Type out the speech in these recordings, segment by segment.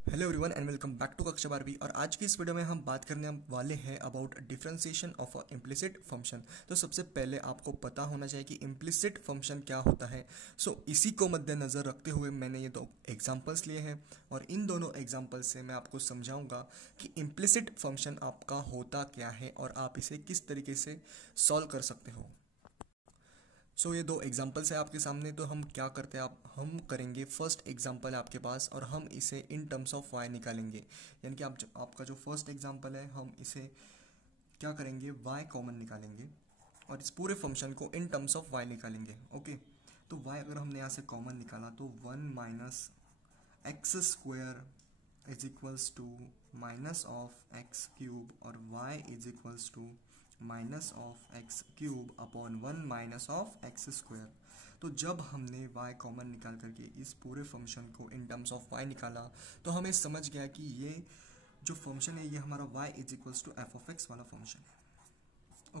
Hello everyone and welcome back to कक्षा 12वीं। और आज की इस वीडियो में हम बात करने वाले हैं about differentiation of a implicit function. तो सबसे पहले आपको पता होना चाहिए कि इम्प्लिसिट फंक्शन क्या होता है। इसी को मद्देनज़र रखते हुए मैंने ये दो एग्जांपल्स लिए हैं और इन दोनों एग्जांपल्स से मैं आपको समझाऊंगा कि इम्प्लिसिट फंक्शन आपका होता क्या है और आप इसे किस तरीके से सॉल्व कर सकते हो। ये दो एग्जाम्पल्स है आपके सामने। तो हम क्या करते हैं, आप हम करेंगे फर्स्ट एग्जाम्पल है आपके पास और हम इसे इन टर्म्स ऑफ वाई निकालेंगे। यानी कि आपका जो फर्स्ट एग्जाम्पल है हम इसे क्या करेंगे, वाई कॉमन निकालेंगे और इस पूरे फंक्शन को इन टर्म्स ऑफ वाई निकालेंगे। ओके, तो वाई अगर हमने यहाँ से कॉमन निकाला तो 1 - x² is equals to -(x³ और y is equals to -(x³/1 - (x²)। तो जब हमने y कॉमन निकाल करके इस पूरे फंक्शन को इन टर्म्स ऑफ y निकाला तो हमें समझ गया कि ये जो फंक्शन है ये हमारा y is equals to f(x) वाला फंक्शन है।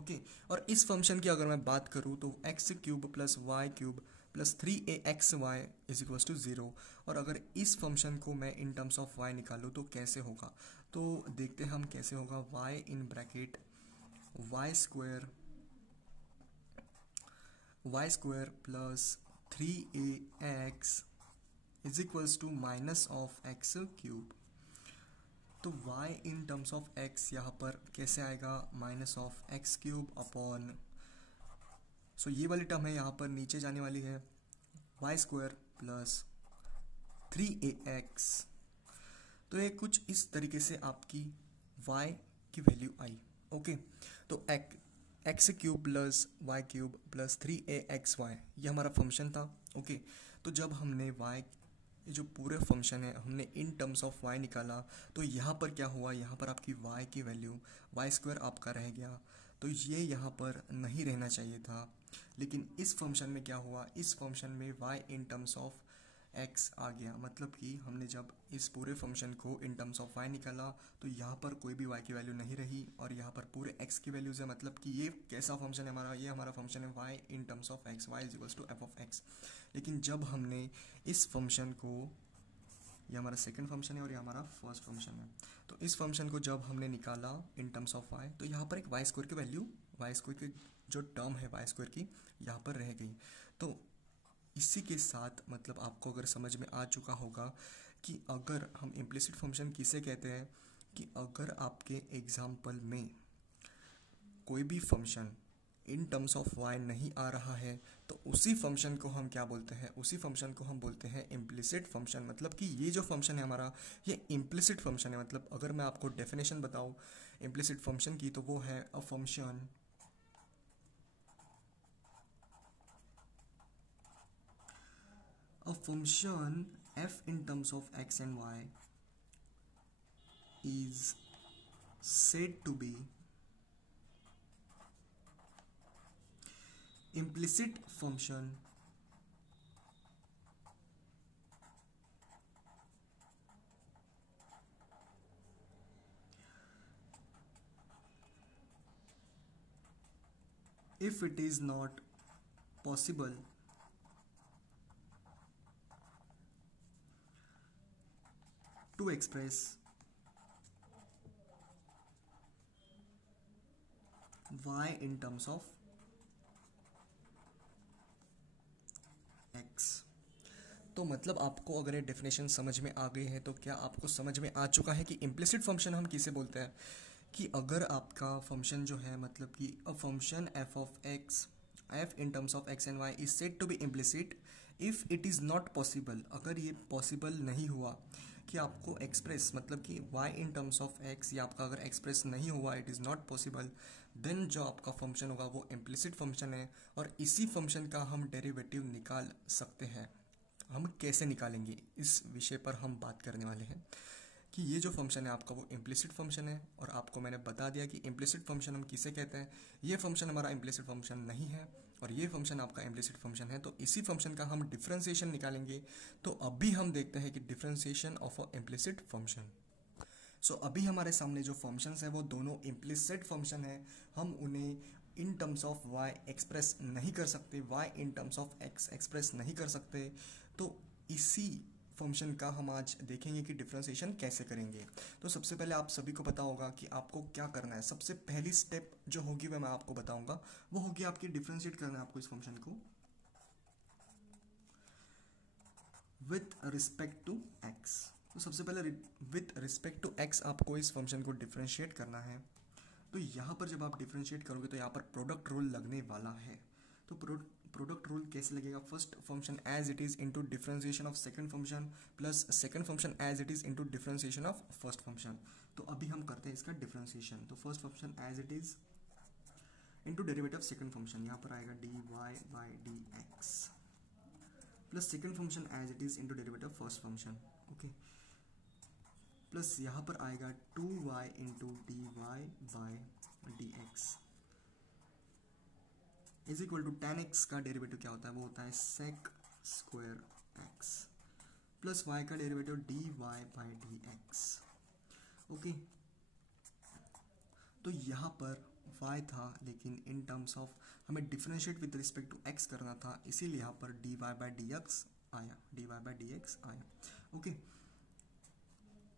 ओके, और इस फंक्शन की अगर मैं बात करूँ तो x³ plus y³ plus 3axy is equals to 0। और अगर इस फंक्शन को मैं इन टर्म्स ऑफ y निकालूँ तो कैसे होगा, तो देखते हैं हम कैसे होगा। y in bracket y² plus 3ax is equals to -(x³). तो y in terms of x यहाँ पर कैसे आएगा, -(x³) ये वाली टर्म है यहाँ पर नीचे जाने वाली है y² प्लस 3ax। तो ये कुछ इस तरीके से आपकी y की वैल्यू आई। ओके, तो x³ plus y³ plus 3axy ये हमारा फंक्शन था। ओके, तो जब हमने y ये जो पूरे फंक्शन है हमने इन टर्म्स ऑफ y निकाला तो यहाँ पर क्या हुआ, यहाँ पर आपकी y की वैल्यू y² आपका रह गया। तो ये यहाँ पर नहीं रहना चाहिए था, लेकिन इस फंक्शन में क्या हुआ, इस फंक्शन में y in terms of x आ गया। मतलब कि हमने जब इस पूरे फंक्शन को इन टर्म्स ऑफ y निकाला तो यहाँ पर कोई भी y की वैल्यू नहीं रही और यहाँ पर पूरे x की वैल्यूज़ है। मतलब कि ये कैसा फंक्शन है हमारा, ये हमारा फंक्शन है y in terms of x, y is equals to f(x). लेकिन जब हमने इस फंक्शन को, ये हमारा सेकंड फंक्शन है और ये हमारा फर्स्ट फंक्शन है, तो इस फंक्शन को जब हमने निकाला इन टर्म्स ऑफ y तो यहाँ पर एक y² की वैल्यू, y² की जो टर्म है y² की यहाँ पर रह गई। तो इसी के साथ मतलब आपको अगर समझ में आ चुका होगा कि अगर हम इम्प्लिसिट फंक्शन किसे कहते हैं, कि अगर आपके एग्जाम्पल में कोई भी function in terms of y नहीं आ रहा है तो उसी फंक्शन को हम क्या बोलते हैं, उसी फंक्शन को हम बोलते हैं इम्प्लिसिट फंक्शन। मतलब कि ये जो फंक्शन है हमारा ये इम्प्लिसिट फंक्शन है। मतलब अगर मैं आपको डेफिनेशन बताऊँ इम्प्लिसिट फंक्शन की तो वो है अ function f in terms of x and y is said to be implicit function if it is not possible to express y in terms of x। तो मतलब आपको अगर ये डेफिनेशन समझ में आ गई है तो क्या आपको समझ में आ चुका है कि इम्प्लिसिट फंक्शन हम किसे बोलते हैं। कि अगर आपका फंक्शन जो है, मतलब कि a function f in terms of x and y is said to be implicit if it is not possible, अगर ये पॉसिबल नहीं हुआ कि आपको एक्सप्रेस, मतलब कि y in terms of x या आपका अगर एक्सप्रेस नहीं हुआ, it is not possible, then जो आपका फंक्शन होगा वो इम्प्लिसिट फंक्शन है। और इसी फंक्शन का हम डेरिवेटिव निकाल सकते हैं। हम कैसे निकालेंगे इस विषय पर हम बात करने वाले हैं। कि ये जो फंक्शन है आपका वो इम्प्लिसिट फंक्शन है और आपको मैंने बता दिया कि इम्प्लिसिट फंक्शन हम किसे कहते हैं। ये फंक्शन हमारा इम्प्लिसिट फंक्शन नहीं है और ये फंक्शन आपका इम्प्लिसिट फंक्शन है, तो इसी फंक्शन का हम डिफरेंशिएशन निकालेंगे। तो अभी हम देखते हैं कि differentiation of a implicit function. अभी हमारे सामने जो फंक्शंस हैं वो दोनों इम्प्लिसिट फंक्शन है। हम उन्हें in terms of y express नहीं कर सकते, y in terms of x express नहीं कर सकते। तो इसी फंक्शन का हम आज देखेंगे कि डिफरेंशिएशन कैसे करेंगे। तो सबसे पहले आप सभी को पता होगा कि आपको क्या करना है। सबसे पहली स्टेप जो होगी वह मैं आपको बताऊंगा, वो होगी आपकी डिफरेंशिएट करना है आपको इस फंक्शन को विथ रिस्पेक्ट टू एक्स। तो सबसे पहले विथ रिस्पेक्ट टू एक्स आपको इस फंक्शन को डिफरेंशिएट करना है। तो यहाँ पर जब आप डिफरेंशिएट करोगे तो यहाँ पर प्रोडक्ट रूल लगने वाला है। तो प्रोडक्ट रूल कैसे लगेगा? First function as it is into differentiation of second function plus second function as it is into differentiation of first function. तो अभी हम करते हैं इसका डिफरेंशिएशन। तो first function as it is into derivative second function, यहाँ पर आएगा dy by dx plus second function as it is into derivative first function, okay, plus यहाँ पर आएगा 2y into dy by dx is equal to tan x का derivative क्या होता है? वो होता है sec square x plus y का derivative dy by dx, okay. तो यहाँ पर y था, लेकिन इन टर्म्स ऑफ हमें differentiate with respect to x करना था, इसीलिए यहाँ पर dy बाई dx आया, dy बाई dx आया, ओके।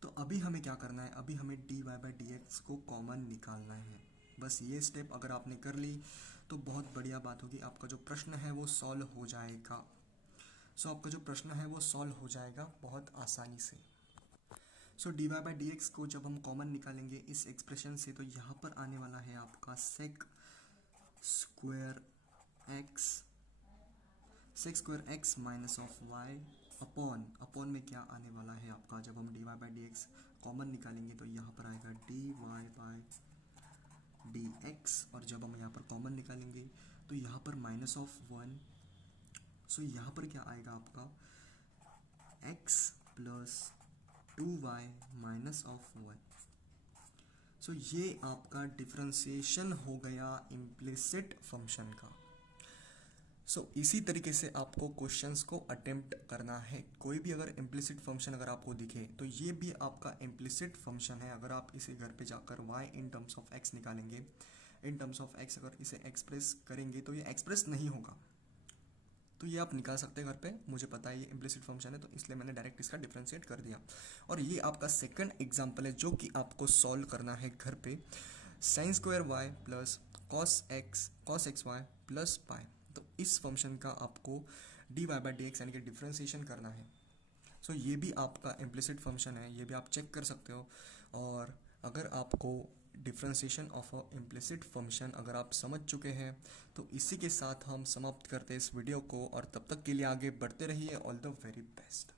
तो अभी हमें क्या करना है? अभी हमें dy बाई dx को कॉमन निकालना है। बस ये स्टेप अगर आपने कर ली तो बहुत बढ़िया बात होगी, आपका जो प्रश्न है वो सॉल्व हो जाएगा। आपका जो प्रश्न है वो सॉल्व हो जाएगा बहुत आसानी से। dy बाई dx को जब हम कॉमन निकालेंगे इस एक्सप्रेशन से, तो यहाँ पर आने वाला है आपका sec square x minus of y upon में क्या आने वाला है आपका? जब हम dy बाई dx कॉमन निकालेंगे तो यहाँ पर आएगा dy बाई dx, और जब हम यहाँ पर कॉमन निकालेंगे तो यहाँ पर माइनस ऑफ 1, सो यहाँ पर क्या आएगा आपका x plus 2y minus of 1। सो ये आपका डिफरेंशिएशन हो गया इम्प्लिसिट फंक्शन का। इसी तरीके से आपको क्वेश्चंस को अटेम्प्ट करना है। कोई भी अगर इम्प्लिसिट फंक्शन अगर आपको दिखे तो ये भी आपका इम्प्लिसिट फंक्शन है। अगर आप इसे घर पे जाकर y in terms of x निकालेंगे, इन टर्म्स ऑफ x अगर इसे एक्सप्रेस करेंगे तो ये एक्सप्रेस नहीं होगा। तो ये आप निकाल सकते हैं घर पे, मुझे पता है ये इम्प्लिसिट फंक्शन है तो इसलिए मैंने डायरेक्ट इसका डिफरेंशिएट कर दिया। और ये आपका सेकंड एग्जांपल है जो कि आपको सॉल्व करना है घर पे। Sine square y plus cos X Y plus pi. तो इस फंक्शन का आपको dy बाई dx यानी कि डिफरेंशिएशन करना है। ये भी आपका इम्प्लिसिट फंक्शन है, ये भी आप चेक कर सकते हो। और अगर आपको differentiation of a implicit function अगर आप समझ चुके हैं तो इसी के साथ हम समाप्त करते हैं इस वीडियो को, और तब तक के लिए आगे बढ़ते रहिए। All the very best.